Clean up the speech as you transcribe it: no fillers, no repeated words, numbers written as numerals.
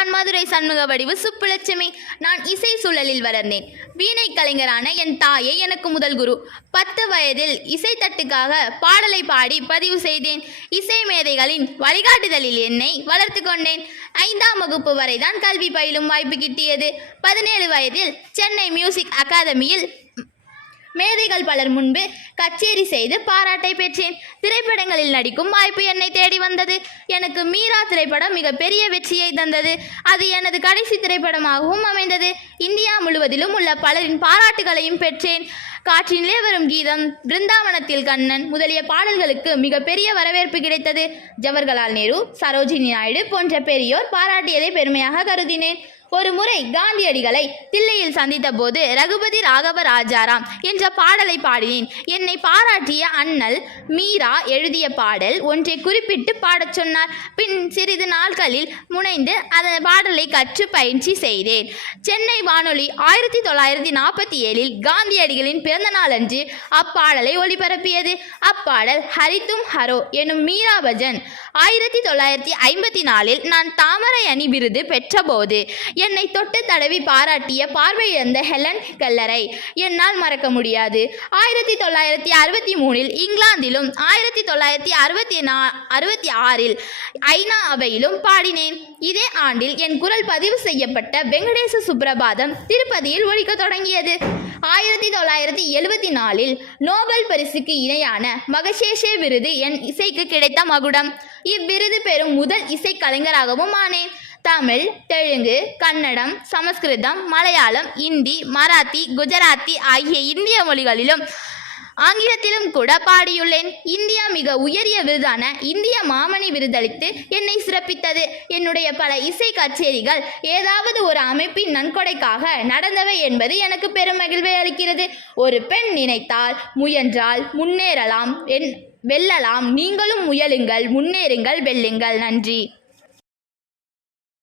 நான் மதுரை சண்முக வடிவு சுப்புலட்சுமி. நான் இசை சூழலில் வளர்ந்தேன். வீணை கலைஞரான என் தாயே எனக்கு முதல் குரு. 10 வயதில் இசைத்தட்டுக்காக பாடலை பாடி பதிவு செய்தேன். இசை மேதைகளின் வழிகாட்டுதலில் என்னை வளர்த்து கொண்டேன். 5ஆம் வகுப்பு வரைதான் கல்வி பயிலும் வாய்ப்பு கிட்டியது. 17 வயதில் சென்னை மியூசிக் அகாதமியில் மேதைகள் பலர் முன்பு கச்சேரி செய்து பாராட்டை பெற்றேன். திரைப்படங்களில் நடிக்கும் வாய்ப்பு என்னை தேடி வந்தது. எனக்கு மீரா திரைப்படம் மிகப்பெரிய வெற்றியை தந்தது. அது எனது கடைசி திரைப்படமாகவும் அமைந்தது. இந்தியா முழுவதிலும் உள்ள பலரின் பாராட்டுகளையும் பெற்றேன். காற்றினிலே வரும் கீதம், பிருந்தாவனத்தில் கண்ணன் முதலிய பாடல்களுக்கு மிகப்பெரிய வரவேற்பு கிடைத்தது. ஜவஹர்லால் நேரு, சரோஜினி நாயுடு போன்ற பெரியோர் பாராட்டியதை பெருமையாக கருதினேன். ஒரு முறை காந்தியடிகளை தில்லையில் சந்தித்த போது ரகுபதி ராகவ ராஜாராம் என்ற பாடலை பாடினேன். என்னை பாராட்டிய அண்ணல் மீரா எழுதிய பாடல் ஒன்றை குறிப்பிட்டு பாடச் சொன்னார். பின் சிறிது நாட்களில் முனைந்து அந்த பாடலை கற்று பயிற்சி செய்தேன். சென்னை வானொலி 1947இல் காந்தியடிகளின் பிறந்த நாளன்று அப்பாடலை ஒளிபரப்பியது. அப்பாடல் ஹரித்தும் ஹரோ எனும் மீரா பஜன். 1954இல் நான் தாமரை அணி விருது பெற்றபோது என்னை தொட்டு தடவி பாராட்டிய பார்வையிழந்த ஹெலன் கெல்லரை என்னால் மறக்க முடியாது. 1963இல் இங்கிலாந்திலும் 1966இல் ஐநா அவையிலும் பாடினேன். இதே ஆண்டில் என் குரல் பதிவு செய்யப்பட்ட வெங்கடேச சுப்ரபாதம் திருப்பதியில் ஒலிக்க தொடங்கியது. 1974இல் நோபல் பரிசுக்கு இணையான மகசேசே விருது என் இசைக்கு கிடைத்த மகுடம். இவ்விருது பெறும் முதல் இசை கலைஞராகவும் ஆனேன். தமிழ், தெலுங்கு, கன்னடம், சமஸ்கிருதம், மலையாளம், இந்தி, மராத்தி, குஜராத்தி ஆகிய இந்திய மொழிகளிலும் ஆங்கிலத்திலும் கூட பாடியுள்ளேன். இந்தியா மிக உயரிய விருதான இந்திய மாமணி விருதளித்து என்னை சிறப்பித்தது. என்னுடைய பல இசை கச்சேரிகள் ஏதாவது ஒரு அமைப்பின் நன்கொடைக்காக நடந்தவை என்பது எனக்கு பெரும் மகிழ்வை அளிக்கிறது. ஒரு பெண் நினைத்தால், முயன்றால் முன்னேறலாம், வெல்லலாம். நீங்களும் முயலுங்கள், முன்னேறுங்கள், வெல்லுங்கள். நன்றி.